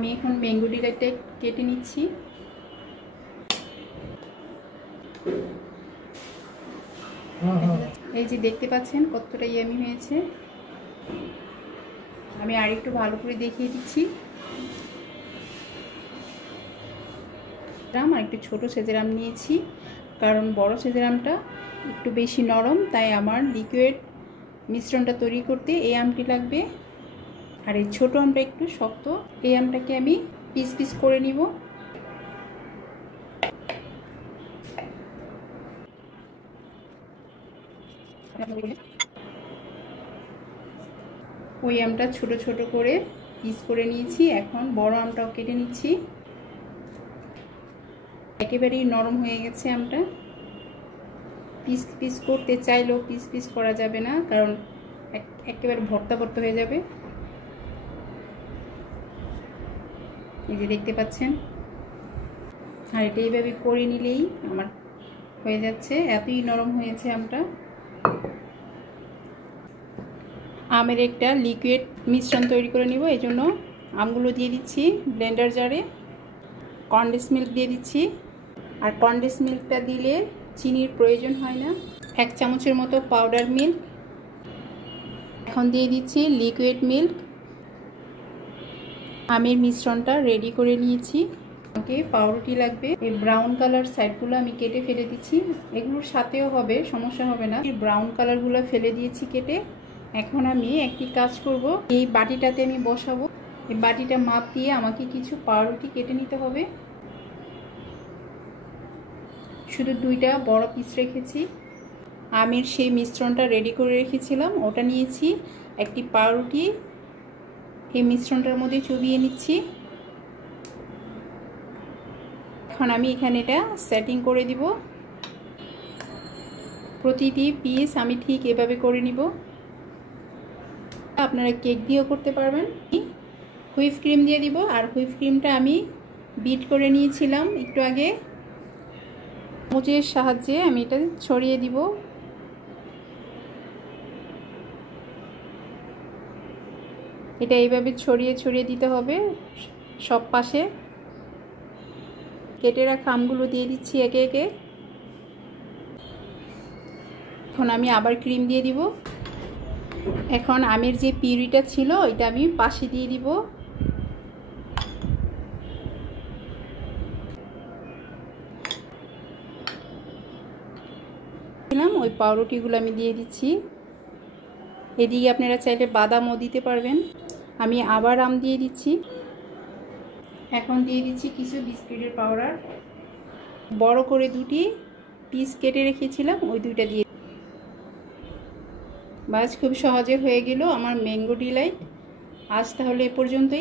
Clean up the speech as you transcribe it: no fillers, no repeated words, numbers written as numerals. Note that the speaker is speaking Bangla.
আমি এখন ম্যাঙ্গো ডিলাইটটা কেটে নিচ্ছি। এই যে দেখতে পাচ্ছেন কতটা ইয়ামি হয়েছে। আমি আরেকটু ভালো করে দেখিয়ে দিচ্ছি। আর একটু ছোটো সাইজের আম নিয়েছি, কারণ বড় সাইজের আমটা একটু বেশি নরম, তাই আমার লিকুইড মিশ্রণটা তৈরি করতে এই আমটি লাগবে। আর এই ছোটো আমটা একটু শক্ত। এই আমটাকে আমি পিস পিস করে নিব। ওই আমটা ছোট ছোট করে পিস করে নিয়েছি। এখন বড় আমটাও কেটে নিচ্ছি। একেবারেই নরম হয়ে গেছে আমটা। পিস পিস করতে চাইলেও পিস পিস করা যাবে না, কারণ একেবারে ভর্তা ভর্তা হয়ে যাবে। এই যে দেখতে পাচ্ছেন। আর এটা এইভাবে করে নিলেই আমার হয়ে যাচ্ছে। এতই নরম হয়েছে আমটা। আমের একটা লিকুইড মিশ্রণ তৈরি করে নিব। এই জন্য আমগুলো দিয়ে দিচ্ছি ব্লেন্ডার জারে। কনডেন্স মিল্ক দিয়ে দিচ্ছি। আর কনডেন্স মিল্কটা দিলে চিনির প্রয়োজন হয় না। 1 চামচের মতো পাউডার মিল্ক। এখন দিয়ে দিচ্ছি লিকুইড মিল্ক। আমের মিশ্রণটা রেডি করে নিয়েছি। ওকে, পাউরুটি লাগবে। এই ব্রাউন কালার সাইডগুলো আমি কেটে ফেলে দিচ্ছি। এগুলোর সাথেও হবে, সমস্যা হবে না। এই ব্রাউন কালারগুলো ফেলে দিয়েছি কেটে। এখন আমি একটি কাজ করব, এই বাটিটাতে আমি বসাবো। এই বাটিটা মাপ দিয়ে আমাকে কিছু পাউরুটি কেটে নিতে হবে। শুধু 2টা বড় পিস রেখেছি। আমের সেই মিশ্রণটা রেডি করে রেখেছিলাম, ওটা নিয়েছি। একটি পাউরুটি এই মিশ্রণটার মধ্যে চুবিয়ে নিচ্ছি। এখন আমি এখানে এটা সেটিং করে দিব। প্রতিটি পিস আমি ঠিক এভাবে করে নিব। আপনারা কেক দিয়েও করতে পারবেন। হুইপ ক্রিম দিয়ে দিব। আর হুইপ ক্রিমটা আমি বিট করে নিয়েছিলাম একটু আগে। চামচের সাহায্যে আমি এটা ছড়িয়ে দিব। এটা এইভাবে ছড়িয়ে ছড়িয়ে দিতে হবে সব পাশে। কেটে রাখা আমগুলো দিয়ে দিচ্ছি একে একে। এখন আমি আবার ক্রিম দিয়ে দিব। এখন আমের যে পিউরিটা ছিল এটা আমি পাশে দিয়ে দিব। ওই পাউরুটিগুলো আমি দিয়ে দিচ্ছি। এদিকে আপনারা চাইলে বাদামও দিতে পারবেন। আমি আবার আম দিয়ে দিচ্ছি। এখন দিয়ে দিচ্ছি কিছু বিস্কুটের পাউডার। বড় করে 2টি পিস কেটে রেখেছিলাম, ওই 2টা দিয়ে। বাস খুব সহজে হয়ে গেল আমার ম্যাঙ্গো ডিলাইট। আজ তাহলে এ পর্যন্তই।